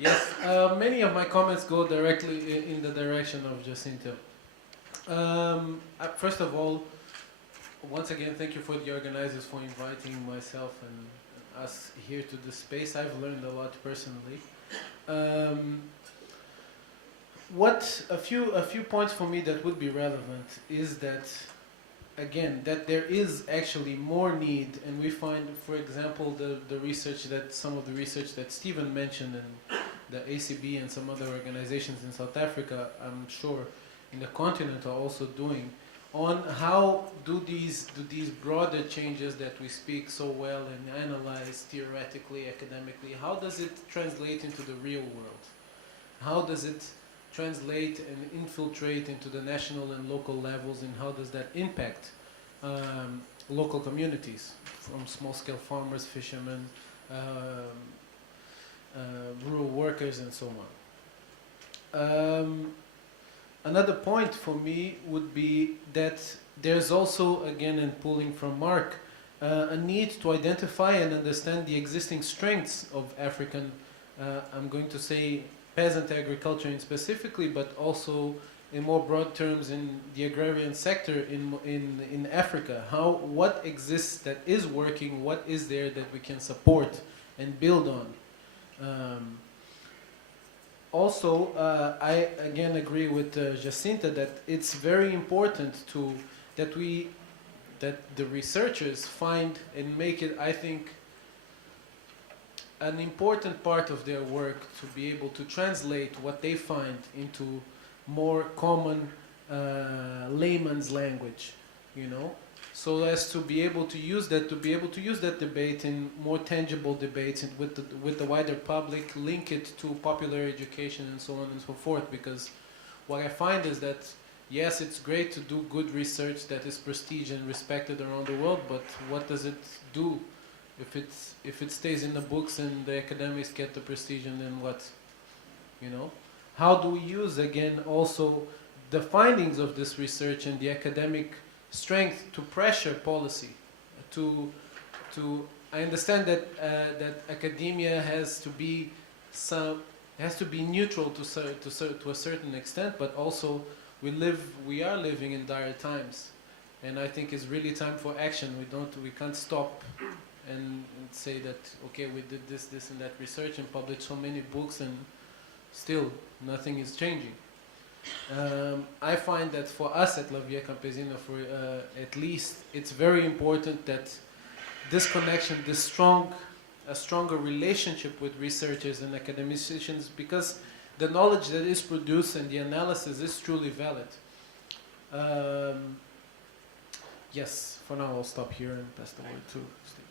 Yes, many of my comments go directly in the direction of Jacinta. First of all, once again, thank you for the organizers for inviting myself and us here to this space. I've learned a lot personally. Um, what a few points for me that would be relevant is that again that there is actually more need, and we find, for example, the research that some of the research that Stephen mentioned and the ACB and some other organizations in South Africa, I'm sure, in the continent are also doing on how do these broader changes that we speak so well and analyze theoretically, academically, how does it translate into the real world? How does it translate and infiltrate into the national and local levels, and how does that impact local communities, from small-scale farmers, fishermen, rural workers, and so on. Another point for me would be that there's also, again, and pulling from Mark, a need to identify and understand the existing strengths of African, I'm going to say peasant agriculture in specifically, but also in more broad terms in the agrarian sector in Africa. What exists that is working, what is there that we can support and build on. Also, I again agree with Jacinta that it's very important that the researchers find and make it, I think, an important part of their work to be able to translate what they find into more common layman's language, you know, so as to be able to use that debate in more tangible debates and with the wider public, link it to popular education and so on and so forth. Because what I find is that yes, it's great to do good research that is prestige and respected around the world, but what does it do if it stays in the books and the academics get the prestige, and then what, you know? How do we use, again, also the findings of this research and the academic strength to pressure policy? I understand that academia has to be neutral to a certain extent, but also we are living in dire times, and I think it's really time for action. We can't stop and say that okay, we did this and that research and published so many books and still nothing is changing. I find that for us at La Via Campesina, at least, it's very important that this connection, a stronger relationship with researchers and academicians, because the knowledge that is produced and the analysis is truly valid. Yes, for now I'll stop here and pass the word to Steve.